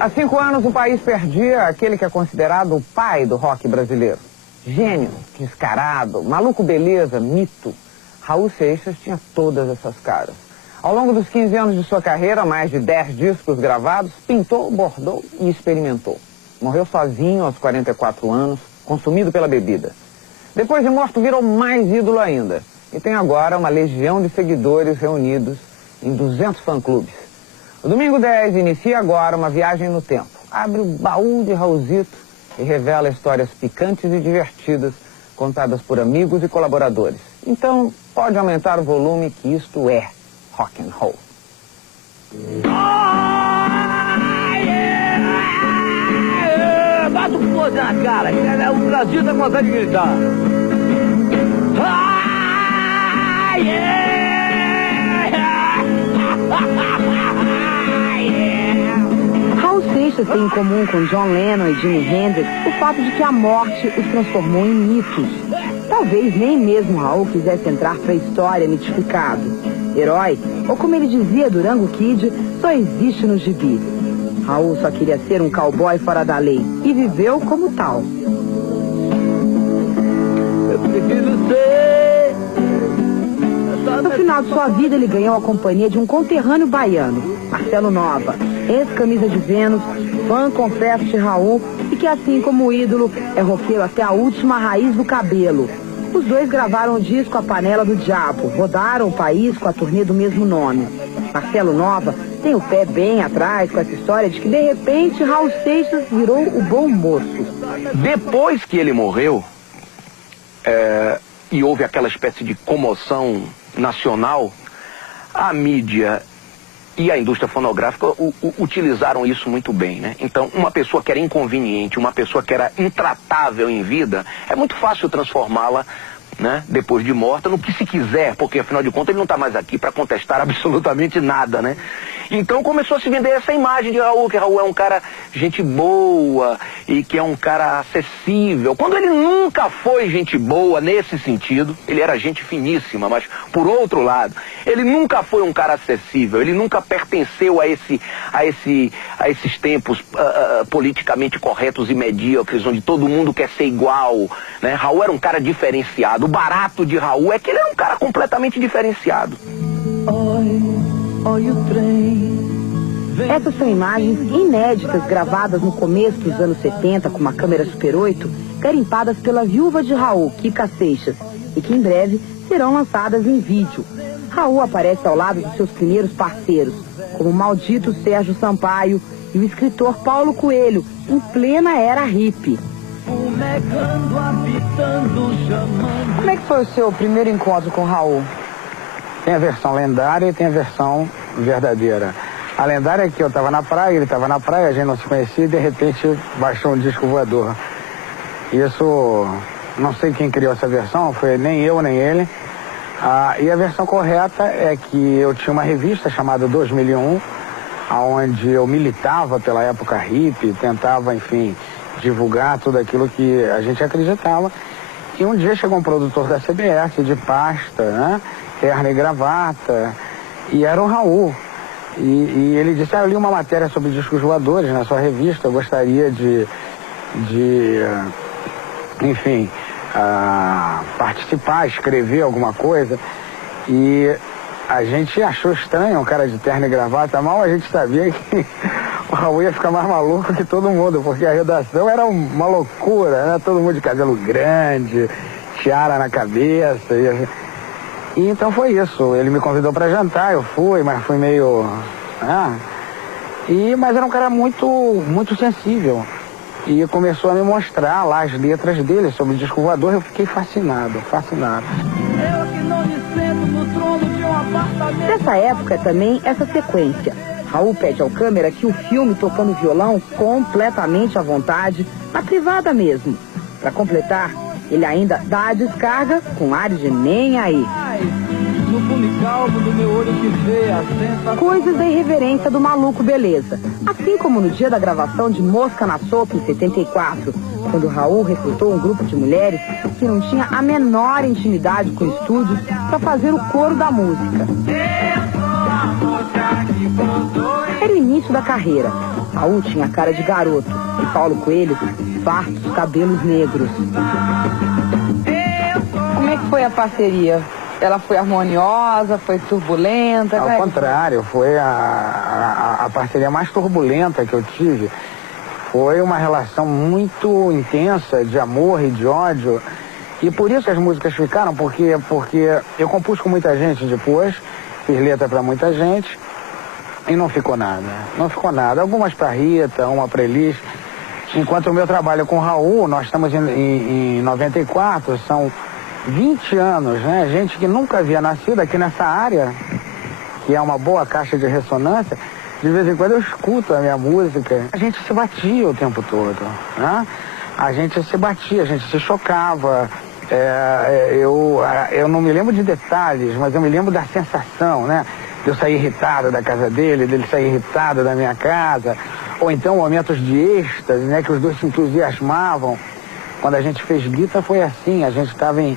Há 5 anos o país perdia aquele que é considerado o pai do rock brasileiro. Gênio, descarado, maluco beleza, mito. Raul Seixas tinha todas essas caras. Ao longo dos 15 anos de sua carreira, mais de 10 discos gravados, pintou, bordou e experimentou. Morreu sozinho aos 44 anos, consumido pela bebida. Depois de morto, virou mais ídolo ainda. E tem agora uma legião de seguidores reunidos em 200 fã-clubes. O Domingo 10 inicia agora uma viagem no tempo. Abre o baú de Raulzito e revela histórias picantes e divertidas contadas por amigos e colaboradores. Então, pode aumentar o volume que isto é rock and roll. Bota o fogo na cara, o Brasil tá com vontade de gritar. Raul Seixas tem em comum com John Lennon e Jimi Hendrix o fato de que a morte os transformou em mitos. Talvez nem mesmo Raul quisesse entrar para a história mitificado. Herói, ou como ele dizia Durango Kid, só existe no gibi. Raul só queria ser um cowboy fora da lei e viveu como tal. Eu prefiro ser... No final de sua vida, ele ganhou a companhia de um conterrâneo baiano, Marcelo Nova, ex-camisa de Vênus, fã confesso de Raul e que, assim como o ídolo, é roqueiro até a última raiz do cabelo. Os dois gravaram o disco A Panela do Diabo, rodaram o país com a turnê do mesmo nome. Marcelo Nova tem o pé bem atrás com essa história de que, de repente, Raul Seixas virou o bom moço. Depois que ele morreu, e houve aquela espécie de comoção nacional, a mídia e a indústria fonográfica utilizaram isso muito bem, né? Então, uma pessoa que era inconveniente, uma pessoa que era intratável em vida, é muito fácil transformá-la, né, depois de morta, no que se quiser, porque afinal de contas ele não está mais aqui para contestar absolutamente nada, né? Então começou a se vender essa imagem de Raul, que Raul é um cara gente boa e que é um cara acessível, quando ele nunca foi gente boa nesse sentido. Ele era gente finíssima, mas por outro lado, ele nunca foi um cara acessível, ele nunca pertenceu a esses tempos politicamente corretos e medíocres, onde todo mundo quer ser igual, né? Raul era um cara diferenciado. O barato de Raul é que ele era um cara completamente diferenciado. Essas são imagens inéditas gravadas no começo dos anos 70 com uma câmera Super 8, garimpadas pela viúva de Raul, Kika Seixas, e que em breve serão lançadas em vídeo. Raul aparece ao lado de seus primeiros parceiros, como o maldito Sérgio Sampaio e o escritor Paulo Coelho, em plena era hippie. Como é que foi o seu primeiro encontro com Raul? Tem a versão lendária e tem a versão verdadeira. A lendária é que eu estava na praia, ele estava na praia, a gente não se conhecia e de repente baixou um disco voador. Isso, não sei quem criou essa versão, foi nem eu nem ele. E a versão correta é que eu tinha uma revista chamada 2001, onde eu militava pela época hippie, tentava, enfim, divulgar tudo aquilo que a gente acreditava. E um dia chegou um produtor da CBS de pasta, né, terno e gravata, e era o Raul. E ele disse, eu li uma matéria sobre discos voadores na sua revista, eu gostaria de enfim, participar, escrever alguma coisa. E a gente achou estranho um cara de terno e gravata, mal a gente sabia que o Raul ia ficar mais maluco que todo mundo, porque a redação era uma loucura, né? Todo mundo de cabelo grande, tiara na cabeça. E então foi isso, ele me convidou para jantar, eu fui, mas fui meio... mas era um cara muito sensível. E começou a me mostrar lá as letras dele sobre o disco voador, eu fiquei fascinado. Nessa época também essa sequência. Raul pede ao câmera que o filme tocando violão completamente à vontade, na privada mesmo. Para completar, ele ainda dá a descarga com ar de nem aí. Coisas da irreverência do maluco beleza. Assim como no dia da gravação de Mosca na Sopa em 74, quando Raul recrutou um grupo de mulheres que não tinha a menor intimidade com o estúdio para fazer o coro da música. Era o início da carreira. Raul tinha cara de garoto e Paulo Coelho, fartos cabelos negros. Como é que foi a parceria? Ela foi harmoniosa, foi turbulenta? Ao contrário, foi a parceria mais turbulenta que eu tive. Foi uma relação muito intensa de amor e de ódio. E por isso as músicas ficaram, porque eu compus com muita gente depois, fiz letra pra muita gente, e não ficou nada. Não ficou nada. Algumas pra Rita, uma pra Elis. Enquanto o meu trabalho com o Raul, nós estamos em 94, são 20 anos, né? Gente que nunca havia nascido aqui nessa área, que é uma boa caixa de ressonância. De vez em quando eu escuto a minha música. A gente se batia o tempo todo, né? A gente se batia, a gente se chocava. Eu não me lembro de detalhes, mas eu me lembro da sensação, né? De eu sair irritado da casa dele sair irritado da minha casa. Ou então momentos de êxtase, né? Que os dois se entusiasmavam. Quando a gente fez Guita foi assim, a gente estava em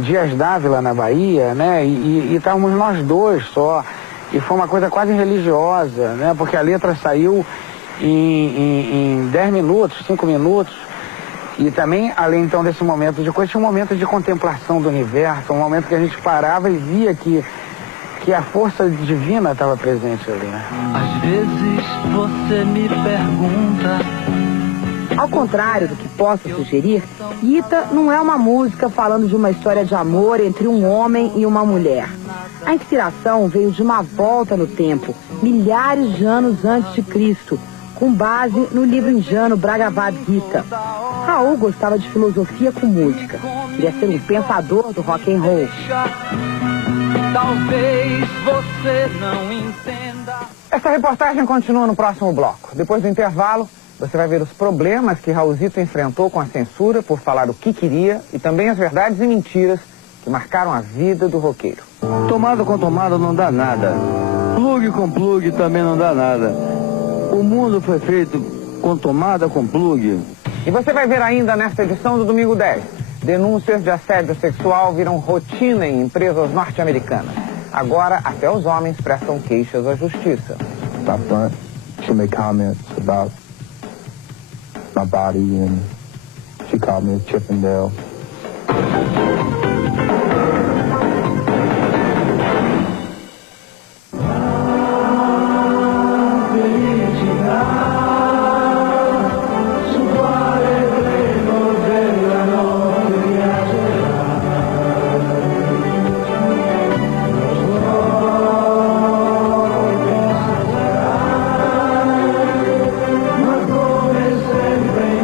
Dias d'Ávila, na Bahia, né? E estávamos nós dois só. E foi uma coisa quase religiosa, né? Porque a letra saiu em 10 minutos, 5 minutos. E também, além então desse momento de coisa, tinha um momento de contemplação do universo, um momento que a gente parava e via que a força divina estava presente ali, né? Às vezes você me pergunta. Ao contrário do que possa sugerir, Guita não é uma música falando de uma história de amor entre um homem e uma mulher. A inspiração veio de uma volta no tempo, milhares de anos antes de Cristo, com base no livro indiano Bhagavad Gita. Raul gostava de filosofia com música. Queria ser um pensador do rock and roll. Talvez você não entenda. Essa reportagem continua no próximo bloco. Depois do intervalo, você vai ver os problemas que Raulzito enfrentou com a censura por falar o que queria e também as verdades e mentiras que marcaram a vida do roqueiro. Tomada com tomada não dá nada. Plug com plug também não dá nada. O mundo foi feito com tomada com plug. E você vai ver ainda nesta edição do Domingo 10. Denúncias de assédio sexual viram rotina em empresas norte-americanas. Agora, até os homens prestam queixas à justiça. Up front, she made comments about my body and she called me a Chippendale.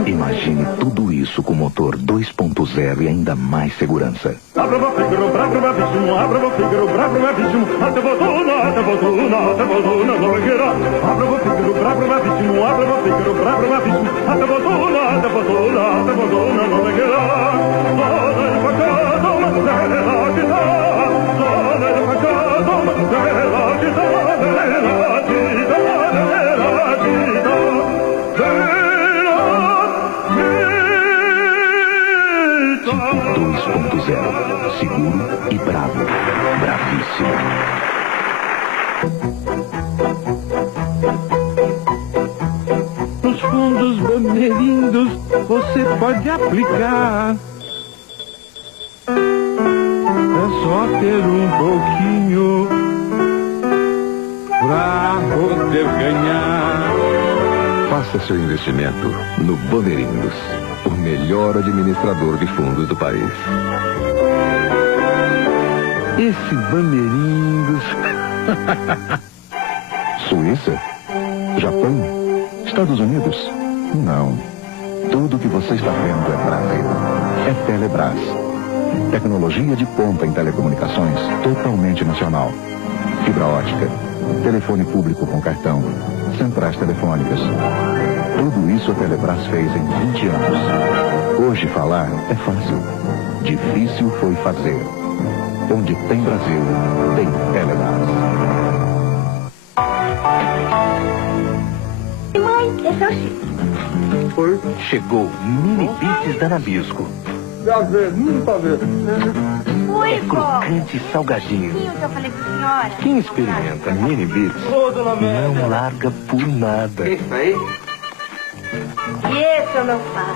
Imagine tudo isso com motor 2.0 e ainda mais segurança. Seguro e bravo. Bravíssimo. Nos fundos bandeirindos você pode aplicar. É só ter um pouquinho pra poder ganhar. Faça seu investimento no Bandeirindos, o melhor administrador de fundos do país. Esse Bandeirindos. Suíça? Japão? Estados Unidos? Não. Tudo que você está vendo é Brasil. É Telebrás. Tecnologia de ponta em telecomunicações totalmente nacional. Fibra ótica, telefone público com cartão, centrais telefônicas. Tudo isso a Telebrás fez em 20 anos. Hoje falar é fácil. Difícil foi fazer. Onde tem Brasil, tem Telebrás. Mãe, esse é o Chico. Chegou Mini Bits da Nabisco. Já vê, não tá vendo. Oi, é crocante e salgadinho. Sim, o que eu falei pra senhora. Quem experimenta Mini Beats não larga por nada. Isso aí? E esse é o meu pai.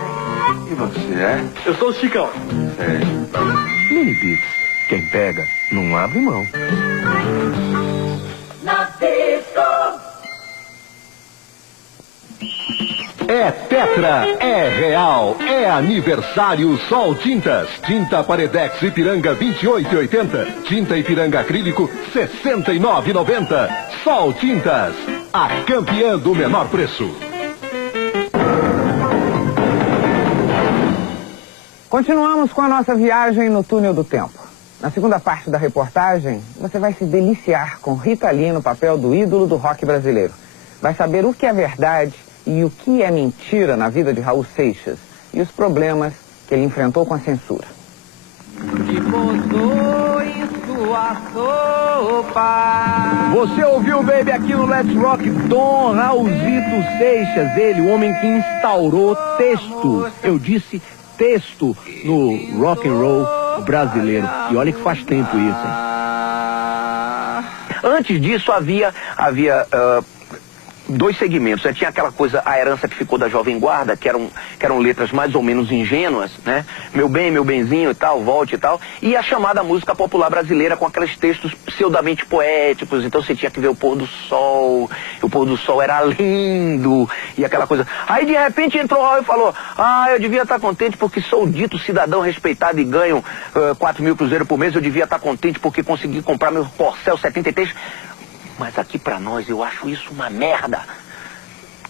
E você é? Eu sou o Chicão. Mini Beats. Quem pega, não abre mão. É Tetra, é real, é aniversário Sol Tintas. Tinta Paredex Ipiranga 28,80. Tinta Ipiranga acrílico 69,90. Sol Tintas, a campeã do menor preço. Continuamos com a nossa viagem no túnel do tempo. Na segunda parte da reportagem, você vai se deliciar com Rita Lee no papel do ídolo do rock brasileiro. Vai saber o que é verdade e o que é mentira na vida de Raul Seixas e os problemas que ele enfrentou com a censura. Você ouviu, baby, aqui no Let's Rock, Dom Raulzito Seixas, ele, o homem que instaurou texto. Eu disse texto no rock and roll brasileiro. E olha que faz tempo isso, hein? Antes disso havia dois segmentos, né? Tinha aquela coisa, a herança que ficou da Jovem Guarda, que eram letras mais ou menos ingênuas, né? Meu bem, meu benzinho e tal, volte e tal. E a chamada música popular brasileira com aqueles textos pseudamente poéticos. Então você tinha que ver o pôr do sol, e o pôr do sol era lindo, e aquela coisa. Aí de repente entrou o Raul e falou, eu devia estar contente porque sou dito cidadão respeitado e ganho 4 mil cruzeiros por mês, eu devia estar contente porque consegui comprar meu Corcel 73. Mas aqui pra nós eu acho isso uma merda.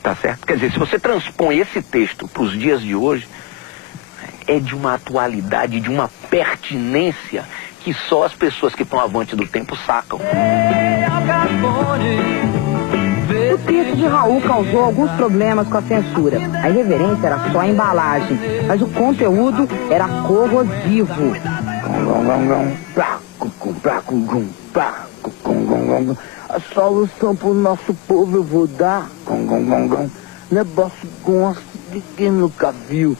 Tá certo? Quer dizer, se você transpõe esse texto pros dias de hoje, é de uma atualidade, de uma pertinência que só as pessoas que estão avante do tempo sacam. O texto de Raul causou alguns problemas com a censura. A irreverência era só a embalagem, mas o conteúdo era corrosivo. A solução pro nosso povo eu vou dar. Negócio gosto de quem nunca viu.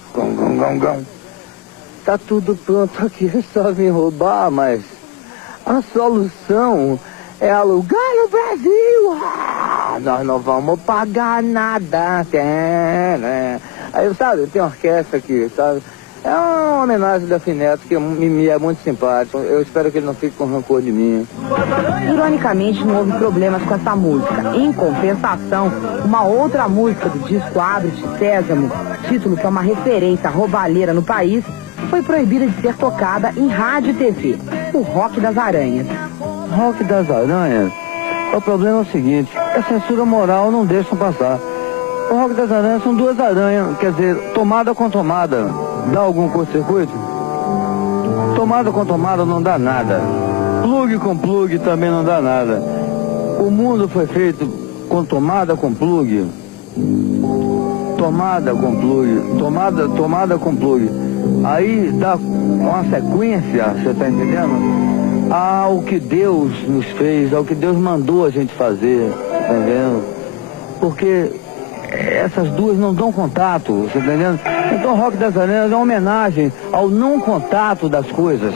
Tá tudo pronto aqui, é só vir roubar, mas a solução é alugar no Brasil. Nós não vamos pagar nada. Aí, sabe, tem orquestra aqui, sabe? É uma homenagem da Fineto, que me é muito simpático. Eu espero que ele não fique com rancor de mim. Ironicamente, não houve problemas com essa música. Em compensação, uma outra música do disco Abre-te Sésamo, título que é uma referência roubalheira no país, foi proibida de ser tocada em rádio e TV. O Rock das Aranhas. Rock das Aranhas? O problema é o seguinte, a censura moral não deixa passar. O Rock das Aranhas são duas aranhas, quer dizer, tomada com tomada. Dá algum curto-circuito? Tomada com tomada não dá nada. Plug com plug também não dá nada. O mundo foi feito com tomada com plug. Tomada com plug. Tomada com plug. Aí dá uma sequência, você tá entendendo? Ao que Deus nos fez, ao que Deus mandou a gente fazer, tá entendendo? Porque essas duas não dão contato, você tá entendendo? Então o Rock das Aranhas é uma homenagem ao não contato das coisas.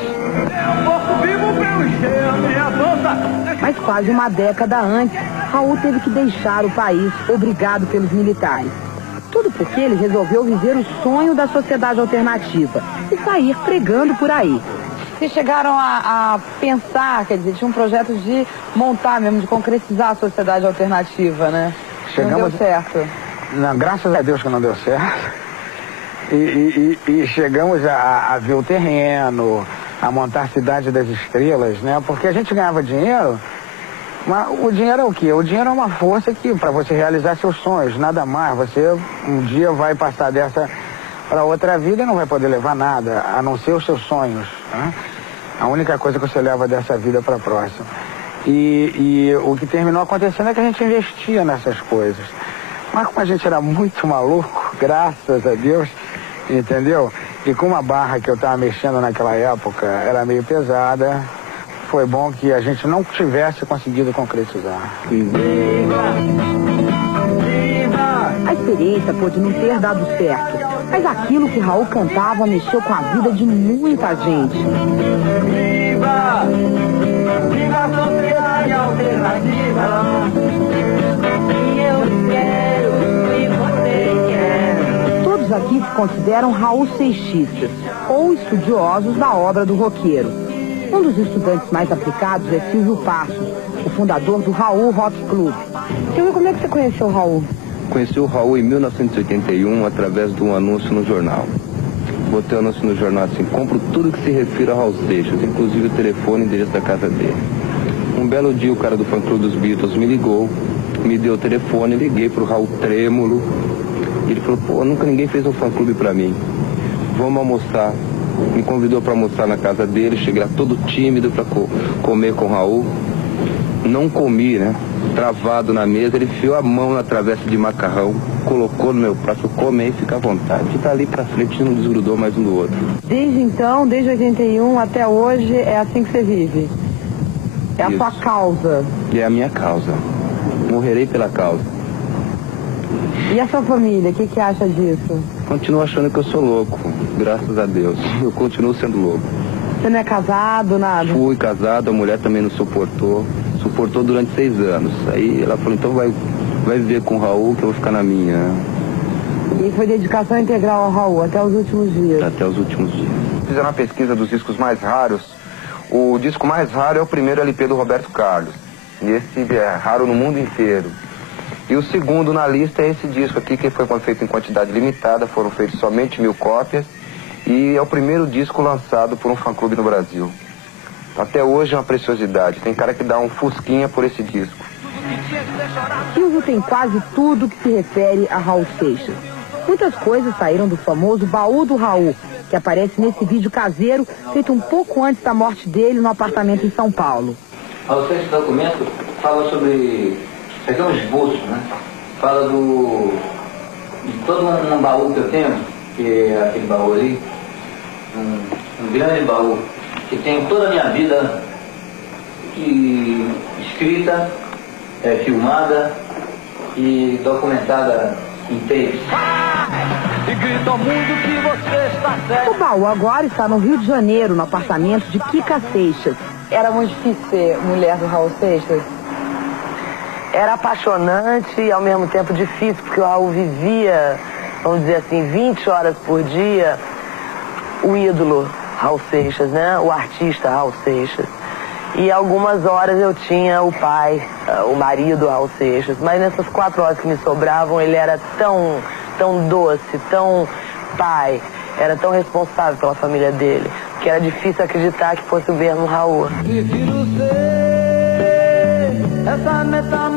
Mas quase uma década antes, Raul teve que deixar o país, obrigado pelos militares. Tudo porque ele resolveu viver o sonho da sociedade alternativa e sair pregando por aí. Vocês chegaram a pensar, quer dizer, tinha um projeto de montar mesmo, de concretizar a sociedade alternativa, né? Não deu certo. Não, graças a Deus que não deu certo. E chegamos a ver o terreno, a montar a Cidade das Estrelas, né? Porque a gente ganhava dinheiro, mas o dinheiro é o quê? O dinheiro é uma força que para você realizar seus sonhos, nada mais. Você um dia vai passar dessa para outra vida e não vai poder levar nada, a não ser os seus sonhos, né? A única coisa que você leva dessa vida para a próxima. E o que terminou acontecendo é que a gente investia nessas coisas. Mas como a gente era muito maluco, graças a Deus, entendeu? E com uma barra que eu estava mexendo naquela época, era meio pesada, foi bom que a gente não tivesse conseguido concretizar. A experiência pode não ter dado certo, mas aquilo que Raul cantava mexeu com a vida de muita gente. alternativa. Viva a sociedade alternativa. E eu quero, e você quer. Todos aqui se consideram Raul Seixistas, ou estudiosos da obra do roqueiro. Um dos estudantes mais aplicados é Silvio Passos, o fundador do Raul Rock Club. Silvio, como é que você conheceu o Raul? Conheci o Raul em 1981 através de um anúncio no jornal. Botei o anúncio no jornal assim: compro tudo que se refira a Raul Seixas, inclusive o telefone e endereço da casa dele. Um belo dia o cara do fã-clube dos Beatles me ligou, me deu o telefone, liguei pro Raul trêmulo. Ele falou: pô, nunca ninguém fez um fã-clube pra mim. Vamos almoçar. Me convidou para almoçar na casa dele, cheguei lá todo tímido para comer com o Raul. Não comi, né? Travado na mesa, ele enfiou a mão na travessa de macarrão, colocou no meu prato, come e fica à vontade. E dali pra frente não desgrudou mais um do outro. Desde então, desde 81 até hoje, é assim que você vive? É a sua causa? E é a minha causa. Morrerei pela causa. E a sua família, o que acha disso? Continuo achando que eu sou louco, graças a Deus. Eu continuo sendo louco. Você não é casado, nada? Fui casado, a mulher também não suportou. Suportou durante 6 anos. Aí ela falou: então vai viver com o Raul que eu vou ficar na minha. E foi dedicação integral ao Raul, até os últimos dias? Até os últimos dias. Fizeram uma pesquisa dos discos mais raros. O disco mais raro é o primeiro LP do Roberto Carlos. E esse é raro no mundo inteiro. E o segundo na lista é esse disco aqui, que foi feito em quantidade limitada, foram feitos somente 1000 cópias. E é o primeiro disco lançado por um fã-clube no Brasil. Até hoje é uma preciosidade. Tem cara que dá um fusquinha por esse disco. Silvio tem quase tudo que se refere a Raul Seixas. Muitas coisas saíram do famoso baú do Raul, que aparece nesse vídeo caseiro, feito um pouco antes da morte dele no apartamento em São Paulo. Raul Seixas, esse documento fala sobre... Isso aqui é um esboço, né? Fala de todo um baú que eu tenho, que é aquele baú ali, um grande baú, que tem toda a minha vida escrita, filmada e documentada em tapes. E grita ao mundo que você está certo. O baú agora está no Rio de Janeiro, no apartamento de Kika Seixas. Era muito difícil ser mulher do Raul Seixas? Era apaixonante e ao mesmo tempo difícil, porque o Raul vivia, vamos dizer assim, 20 horas por dia, o ídolo Raul Seixas, né? O artista Raul Seixas. E algumas horas eu tinha o pai, o marido Raul Seixas, mas nessas 4 horas que me sobravam, ele era tão doce, tão pai, era tão responsável pela família dele, que era difícil acreditar que fosse o mesmo Raul.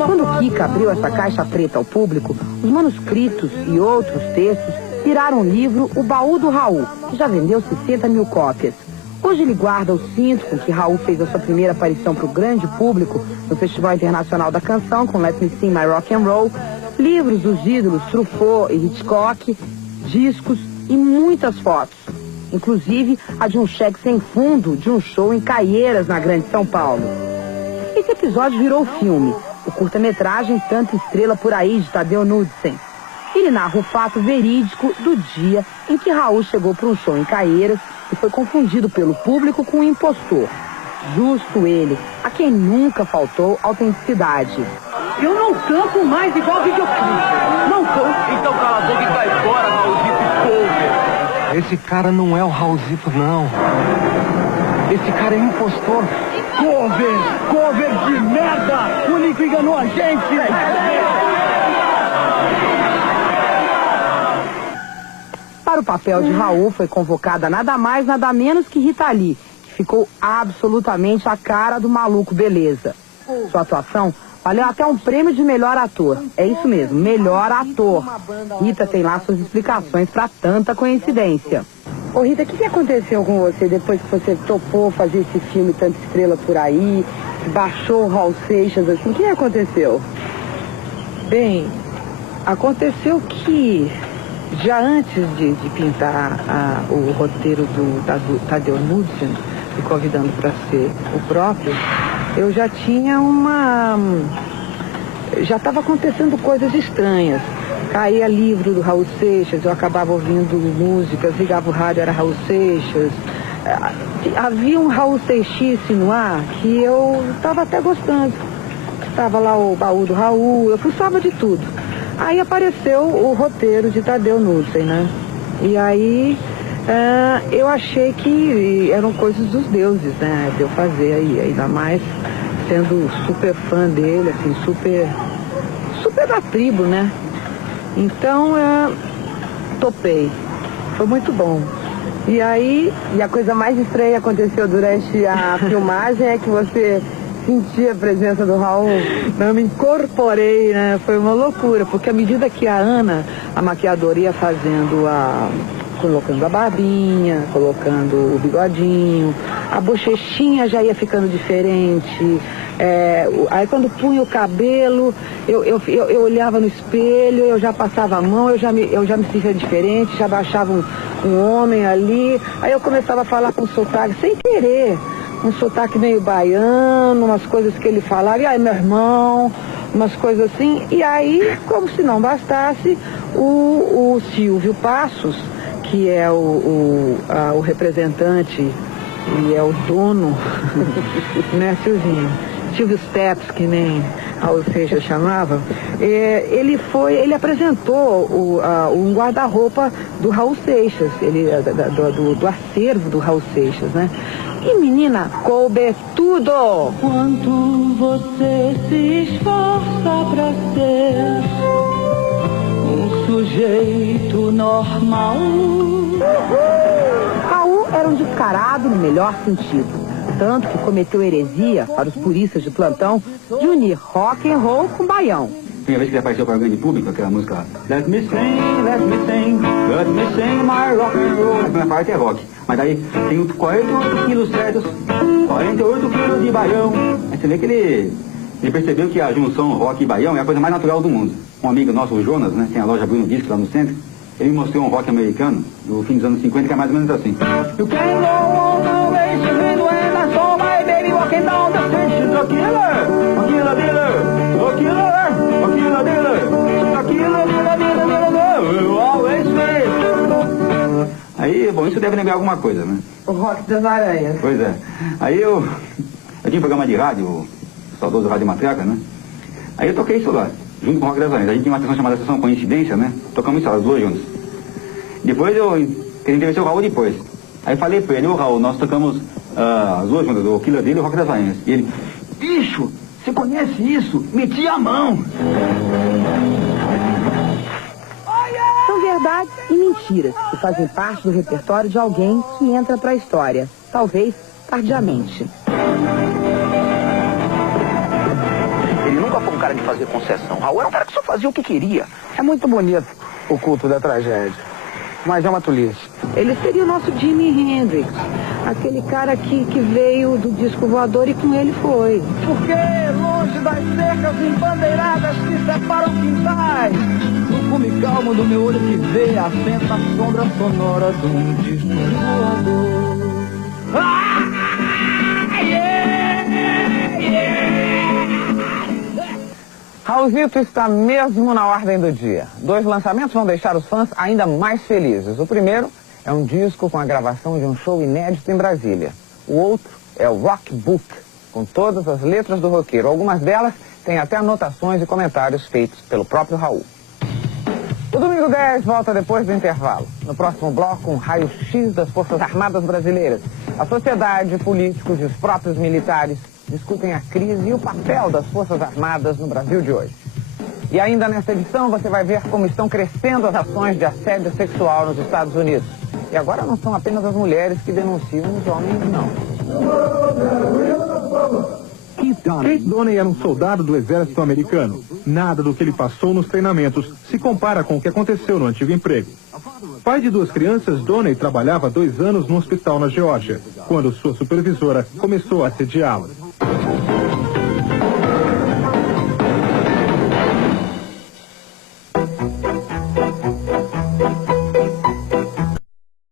Quando Kika abriu essa caixa preta ao público, os manuscritos e outros textos viraram um livro, O Baú do Raul, que já vendeu 60 mil cópias. Hoje ele guarda o cinto com que Raul fez a sua primeira aparição para o grande público no Festival Internacional da Canção, com Let Me Sing My Rock and Roll, livros dos ídolos Truffaut e Hitchcock, discos e muitas fotos. Inclusive a de um cheque sem fundo de um show em Caieiras, na Grande São Paulo. Esse episódio virou filme, o curta-metragem Tanta Estrela Por Aí, de Tadeu Knudsen. Ele narra o fato verídico do dia em que Raul chegou para um show em Caieiras e foi confundido pelo público com um impostor. Justo ele, a quem nunca faltou autenticidade. Eu não canto mais igual videoclipe. Não canto. Então cala a boca e cai fora, Raulzito Cover. Esse cara não é o Raulzito, não. Esse cara é impostor. Cover de merda! O Nico enganou a gente! Para o papel de Raul foi convocada nada mais, nada menos que Rita Lee, que ficou absolutamente a cara do maluco beleza. Sua atuação valeu até um prêmio de melhor ator. É isso mesmo, melhor ator. Rita tem lá suas explicações para tanta coincidência. Ô Rita, o que aconteceu com você depois que você topou fazer esse filme Tanta Estrela Por Aí, baixou o Raul Seixas assim? O que aconteceu? Bem, aconteceu que já antes de pintar o roteiro do Tadeu Knudsen, me convidando para ser o próprio, eu já tinha já estava acontecendo coisas estranhas. Caía livro do Raul Seixas, eu acabava ouvindo músicas, ligava o rádio, era Raul Seixas. havia um Raul Seixas no ar que eu estava até gostando. Estava lá o baú do Raul, eu fuçava de tudo. Aí apareceu o roteiro de Tadeu Knudsen, né? E aí eu achei que eram coisas dos deuses, né? De eu fazer aí, ainda mais sendo super fã dele, assim, super da tribo, né? Então, topei. Foi muito bom. E aí, a coisa mais estranha que aconteceu durante a filmagem é que você sentia a presença do Raul? Eu me incorporei, né? Foi uma loucura, porque à medida que a Ana, a maquiadora, ia fazendo colocando a barbinha, colocando o bigodinho, a bochechinha já ia ficando diferente. Aí quando punha o cabelo, eu olhava no espelho, eu já passava a mão, eu já me sentia diferente, já baixava um homem ali, aí eu começava a falar com sotaque, sem querer, um sotaque meio baiano, umas coisas que ele falava, e aí meu irmão, umas coisas assim, e aí, como se não bastasse, o Silvio Passos, que é o representante e é o dono, né, Silvinho? Silvio Steps, que nem Raul Seixas chamava, ele apresentou um guarda-roupa do Raul Seixas, do acervo do Raul Seixas, né? E menina, coube tudo! Quanto você se esforça pra ser um sujeito normal. Raul era um descarado no melhor sentido. Tanto que cometeu heresia, para os puristas de plantão, de unir rock and roll com baião. Primeira vez que ele apareceu para a grande público, aquela música lá. Let me sing, let me sing my rock and roll. A primeira parte é rock. Mas daí tem 48 quilos certos, 48 quilos de baião. Aí você vê que ele percebeu que a junção rock e baião é a coisa mais natural do mundo. Um amigo nosso, o Jonas, né, tem a loja Bruno Disco lá no centro, ele me mostrou um rock americano do fim dos anos 50 que é mais ou menos assim. You can go on the way, when I saw my baby walking down the street. She's a killer, a killer dealer, a killer, a killer dealer, a killer dealer, you always say. Aí, bom, isso deve lembrar alguma coisa, né? O Rock das Aranhas. Pois é. Aí eu tinha um programa de rádio, o saudoso Rádio Matraca, né? Aí eu toquei isso lá, junto com o Rock das Aranhas. A gente tinha uma sessão chamada Sessão Coincidência, né? Tocamos isso lá, os dois juntos. Depois eu entrevistei o Raul depois. Aí falei pra ele, ô Raul, nós tocamos as duas juntas, o Killer dele e o Rock das Aranhas. E ele, bicho, você conhece isso? Meti a mão. São verdades e mentiras que fazem parte do repertório de alguém que entra pra história, talvez tardiamente. Ele nunca foi um cara de fazer concessão. Raul era um cara que só fazia o que queria. É muito bonito o culto da tragédia, mas é uma tolice. Ele seria o nosso Jimi Hendrix, aquele cara que veio do disco voador e com ele foi. Porque longe das cercas embandeiradas que separam quintais, no cume calmo do meu olho que vê, assenta a sombra sonora de um disco voador. Raulzito está mesmo na ordem do dia. 2 lançamentos vão deixar os fãs ainda mais felizes. O primeiro é um disco com a gravação de um show inédito em Brasília. O outro é o Rock Book, com todas as letras do roqueiro. Algumas delas têm até anotações e comentários feitos pelo próprio Raul. O Domingo 10 volta depois do intervalo. No próximo bloco, um raio-x das Forças Armadas Brasileiras. A sociedade, políticos e os próprios militares discutem a crise e o papel das Forças Armadas no Brasil de hoje. E ainda nesta edição você vai ver como estão crescendo as ações de assédio sexual nos Estados Unidos. E agora não são apenas as mulheres que denunciam os homens, não. Keith Doney era um soldado do exército americano. Nada do que ele passou nos treinamentos se compara com o que aconteceu no antigo emprego. Pai de 2 crianças, Doney trabalhava 2 anos no hospital na Geórgia, quando sua supervisora começou a assediá-lo.